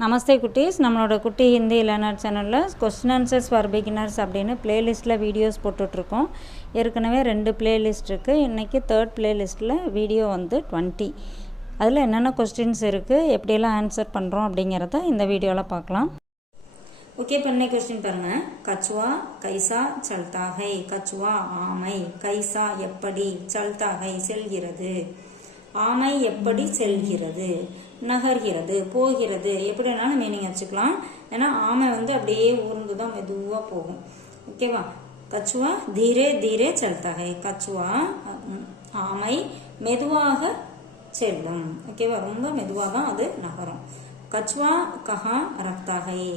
நமஸ்தே குட்டீஸ், நம்மளோட குட்டி ஹிந்தி லேர்னர் சேனலில் கொஸ்டின் ஆன்சர்ஸ் ஃபார் பிகினர்ஸ் அப்படின்னு பிளேலிஸ்ட்டில் வீடியோஸ் போட்டுட்ருக்கோம். ஏற்கனவே 2 பிளேலிஸ்ட் இருக்குது. இன்றைக்கி 3rd பிளேலிஸ்ட்டில் வீடியோ வந்து 20. அதில் என்னென்ன கொஸ்டின்ஸ் இருக்குது, எப்படியெல்லாம் ஆன்சர் பண்ணுறோம் அப்படிங்கிறத இந்த வீடியோவில் பார்க்கலாம். ஓகே, இப்போ இன்னைக்கு கொஸ்டின் பாருங்கள். கச்சுவா கைசா சல்தாகை. கச்சுவா ஆமை, கைசா எப்படி, சல்தாகை செல்கிறது. ஆமை எப்படி செல்கிறது, நகர்கிறது, போகிறது, எப்படி வேணாலும் மீனிங் வச்சுக்கலாம். ஏன்னா ஆமை வந்து அப்படியே ஊர்ந்து தான் மெதுவாக போகும். ஓகேவா. கச்சுவா தீரே தீரே சல்தாகை. கச்சுவா ஆமை மெதுவாக செல்லும். ஓகேவா, ரொம்ப மெதுவாக தான் அது நகரும். கச்சுவா கஹா ரக்தாகை.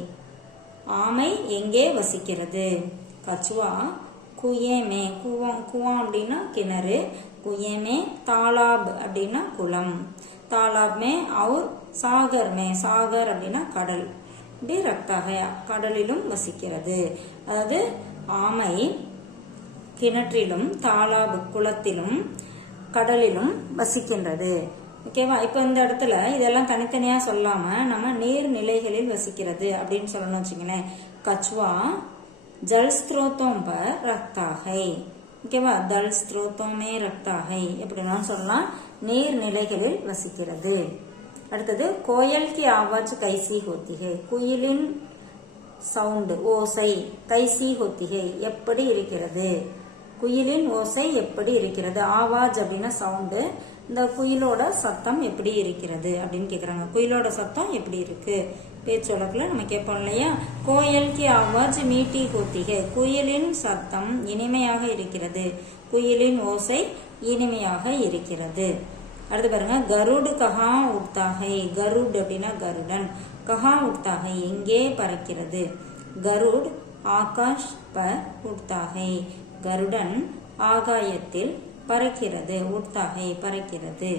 ஆமை எங்கே வசிக்கிறது. கச்சுவா குயேமே. குவாம் அப்படின்னா கிணறு, குயேமே தாலாப் அப்படின்னா குளம், தாலாப் மே और சாகர் மே, சாகர் அப்படின்னா கடல், இப்படி ரக்தாக கடலிலும் வசிக்கிறது. அதாவது ஆமை கிணற்றிலும் தாலாப் குளத்திலும் கடலிலும் வசிக்கின்றது. ஓகேவா. இப்போ இந்த இடத்துல இதெல்லாம் தனித்தனியா சொல்லாம நம்ம நீர்நிலைகளில் வசிக்கிறது அப்படின்னு சொல்லணும் வச்சுங்களேன். கச்சுவா जल स्त्रोतों पर रखता है. ஓகேவா, जल स्त्रोतों में रखता है எப்படினாலும் சொல்லலாம். நீர்நிலைகளில் வசிக்கிறது. அடுத்தது கோयल की आवाज कैसी होती है. குயிலின் சவுண்ட் ஓசை कैसी होती है எப்படி இருக்கிறது. குயிலின் ஓசை எப்படி இருக்கிறது. ஆவாஜ் அப்படின்னா சவுண்டு. இந்த குயிலோட சத்தம் எப்படி இருக்கிறது அப்படின்னு கேக்குறாங்க. குயிலோட சத்தம் எப்படி இருக்கு. பேச்சு வழக்குல நம்ம கேட்போம் இல்லையா. கோयल की आवाज मीठी होती है. குயிலின் சத்தம் இனிமையாக இருக்கிறது. குயிலின் ஓசை இனிமையாக இருக்கிறது. அடுத்து பாருங்க. கருடு கஹா உட்தா ஹை. கருட் அப்படின்னா கருடன். கஹா உட்தா ஹை எங்கே பறக்கிறது. கருட் ஆகாஷ் பர் உட்தா ஹை. கருடன் ஆகாயத்தில் பறக்கிறது. உட்தாகை பறக்கிறது.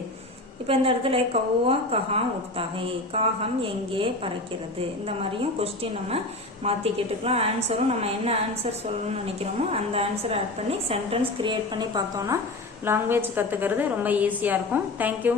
இப்ப இந்த இடத்துல கௌவா கஹா உட்தாகை, காகம் எங்கே பறக்கிறது. இந்த மாதிரியும் கொஸ்டின் நம்ம மாத்தி கேட்டுக்கலாம். ஆன்சரும் நம்ம என்ன ஆன்சர் சொல்லணும்னு நினைக்கிறோமோ அந்த ஆன்சர் ஆட் பண்ணி சென்டென்ஸ் கிரியேட் பண்ணி பார்த்தோம்னா லாங்குவேஜ் கத்துக்கிறது ரொம்ப ஈஸியா இருக்கும். தேங்க்யூ.